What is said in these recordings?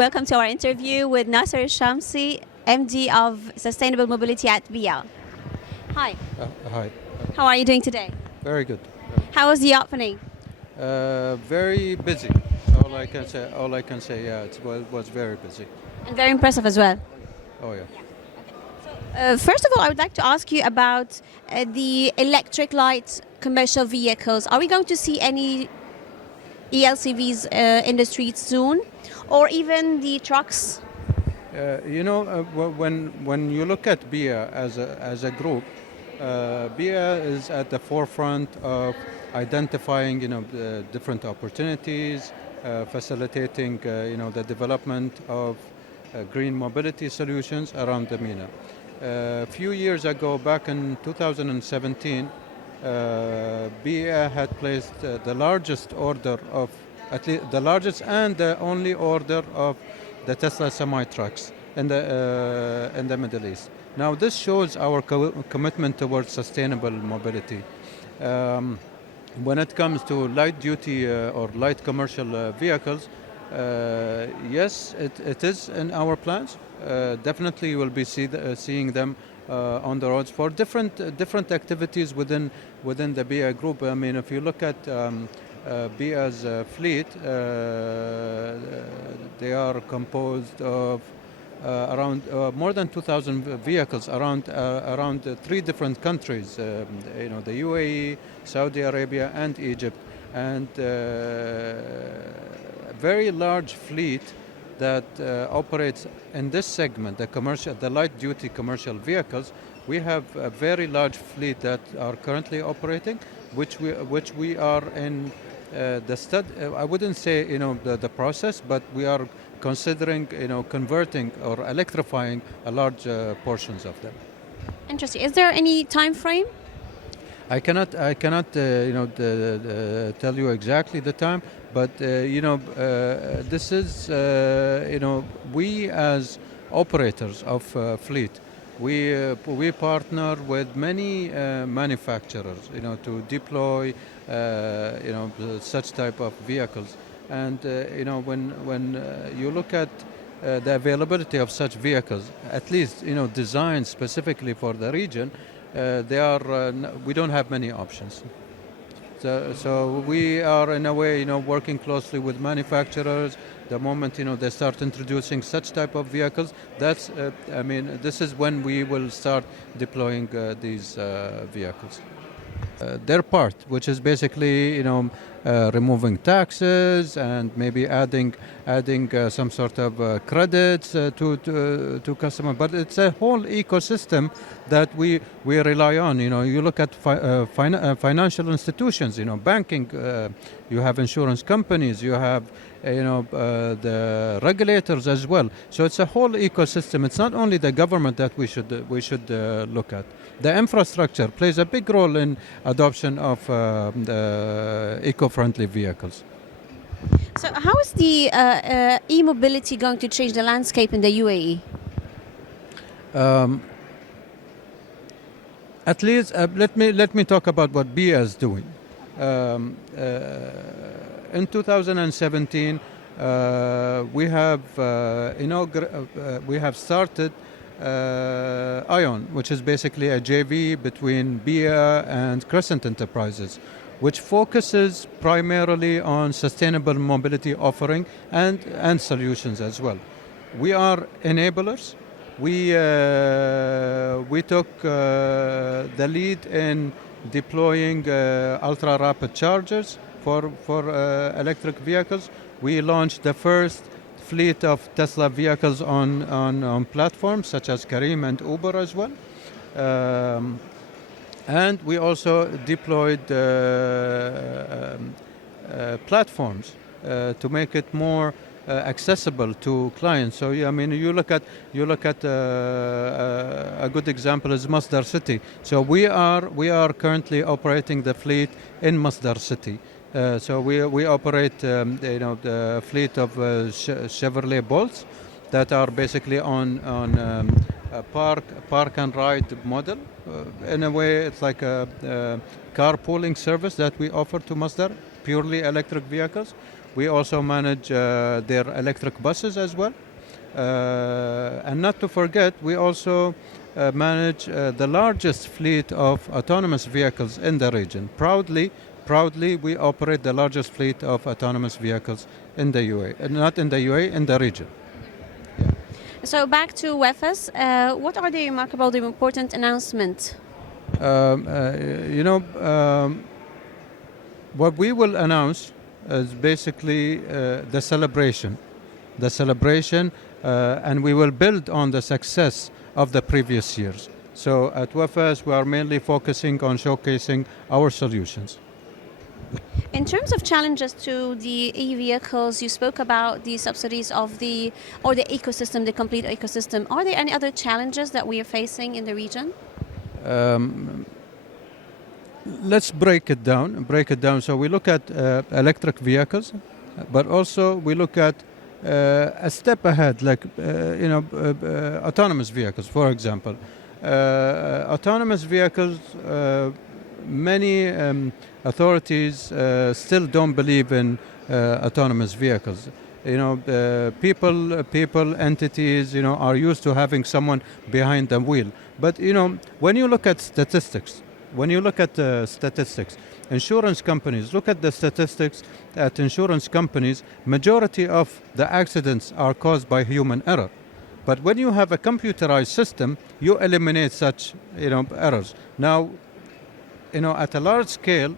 Welcome to our interview with Nasir Al Shamsi, MD of Sustainable Mobility at BIA. Hi. Hi. How are you doing today? Very good. How was the opening? Very busy. All I can say. Yeah, it was very busy. And very impressive as well. Oh yeah. First of all, I would like to ask you about the electric light commercial vehicles. Are we going to see any ELCVs in the streets soon, or even the trucks? When you look at BIA as a group, BIA is at the forefront of identifying different opportunities, facilitating the development of green mobility solutions around the MENA. A few years ago, back in 2017, BIA had placed the largest order of, at least the largest and the only order of the Tesla semi-trucks in the Middle East. Now this shows our commitment towards sustainable mobility. When it comes to light duty or light commercial vehicles, yes, it is in our plans. Definitely you will be seeing them on the roads for different activities within the BIA group. I mean, if you look at BIA's fleet, they are composed of around more than 2,000 vehicles around 3 different countries. The UAE, Saudi Arabia, and Egypt, and a very large fleet that operates in this segment, the light-duty commercial vehicles. We have a very large fleet that are currently operating, which we are in the study. I wouldn't say the process, but we are considering converting or electrifying a large portions of them. Interesting. Is there any time frame? I cannot tell you exactly the time, but this is we as operators of fleet, we partner with many manufacturers to deploy such type of vehicles, and when you look at the availability of such vehicles, at least designed specifically for the region, we don't have many options. So we are in a way working closely with manufacturers. The moment they start introducing such type of vehicles, this is when we will start deploying these vehicles. Their part, which is basically removing taxes and maybe adding some sort of credits to customer, but it's a whole ecosystem that we rely on. You look at financial institutions, banking, you have insurance companies, you have the regulators as well. So it's a whole ecosystem. It's not only the government that we should look at. The infrastructure plays a big role in adoption of eco-friendly vehicles. So how is the e-mobility going to change the landscape in the UAE? At least let me talk about what BIA is doing. In 2017, we have started ION, which is basically a JV between BIA and Crescent Enterprises, which focuses primarily on sustainable mobility offering and solutions as well. We are enablers. We took the lead in deploying ultra-rapid chargers for electric vehicles. We launched the first fleet of Tesla vehicles on platforms such as Careem and Uber as well. And we also deployed platforms to make it more accessible to clients. So I mean, you look at a good example is Masdar City. So we are currently operating the fleet in Masdar City. So we operate the fleet of Chevrolet Bolts that are basically on a park and ride model. In a way, it's like a carpooling service that we offer to Masdar, purely electric vehicles. We also manage their electric buses as well. And not to forget, we also manage the largest fleet of autonomous vehicles in the region. Proudly, we operate the largest fleet of autonomous vehicles in the UAE. Not in the UAE, in the region. So back to WEFAS, what are the remarkable, the important announcements? What we will announce is basically the celebration, and we will build on the success of the previous years. So at WEFAS, we are mainly focusing on showcasing our solutions. In terms of challenges to the e-vehicles, you spoke about the subsidies of the ecosystem, the complete ecosystem. Are there any other challenges that we are facing in the region? Let's break it down. So we look at electric vehicles, but also we look at a step ahead, like autonomous vehicles, for example. Autonomous vehicles, many authorities still don't believe in autonomous vehicles. People, entities, are used to having someone behind the wheel. But when you look at statistics, insurance companies, look at the statistics at insurance companies, majority of the accidents are caused by human error. But when you have a computerized system, you eliminate such errors. Now, at a large scale,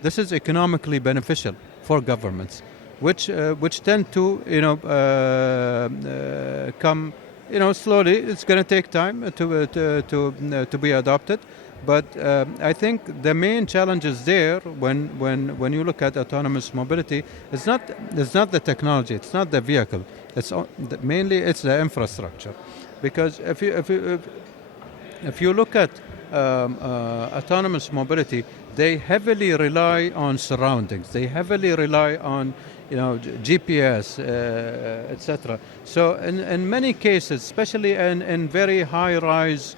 this is economically beneficial for governments, which tend to come slowly. It's going to take time to be adopted. But I think the main challenge is there when you look at autonomous mobility. It's not the technology, it's not the vehicle. Mainly it's the infrastructure, because if you look at autonomous mobility, they heavily rely on surroundings. They heavily rely on GPS, etc. So in many cases, especially in very high-rise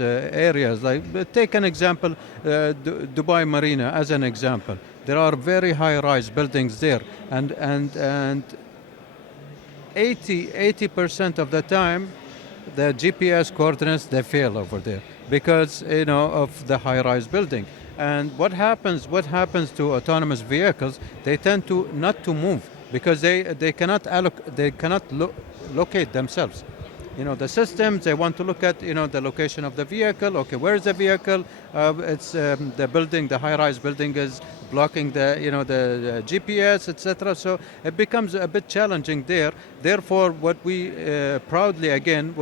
areas, like take an example, Dubai Marina as an example. There are very high-rise buildings there, and 80% of the time, the GPS coordinates, they fail over there because of the high-rise building. And what happens to autonomous vehicles? They tend to not to move because they cannot locate themselves. The systems, they want to look at the location of the vehicle. Okay, where is the vehicle? It's the building, the high-rise building is blocking the GPS, etc. So it becomes a bit challenging there. Therefore, what we proudly again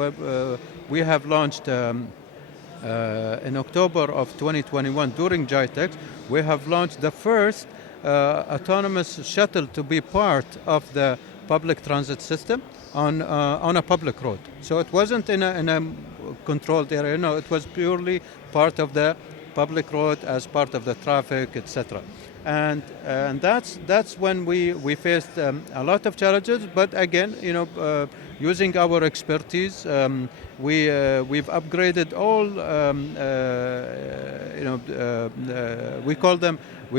we have launched in October of 2021 during GITEX, we have launched the first autonomous shuttle to be part of the public transit system on a public road. So it wasn't in a controlled area. No, it was purely part of the public road as part of the traffic, etc. And that's when we faced a lot of challenges. But again, using our expertise, we've upgraded all. We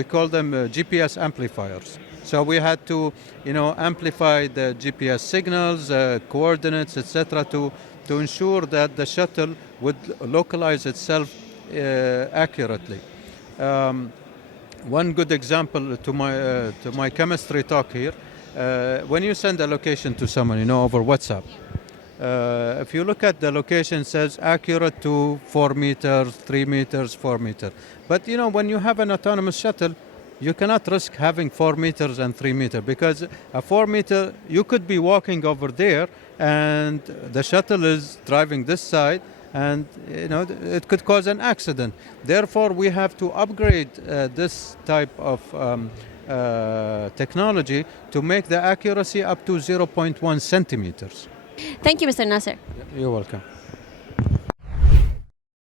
call them GPS amplifiers. So we had to, amplify the GPS signals, coordinates, etc., to ensure that the shuttle would localize itself accurately. One good example to my chemistry talk here, when you send a location to someone, over WhatsApp, if you look at the location, it says accurate to 4 meters, 3 meters, 4 meters. But when you have an autonomous shuttle, you cannot risk having 4 meters and 3 meters, because a 4 meter, you could be walking over there and the shuttle is driving this side, and it could cause an accident. Therefore, we have to upgrade this type of technology to make the accuracy up to 0.1 centimeters. Thank you, Mr. Nasir. You're welcome.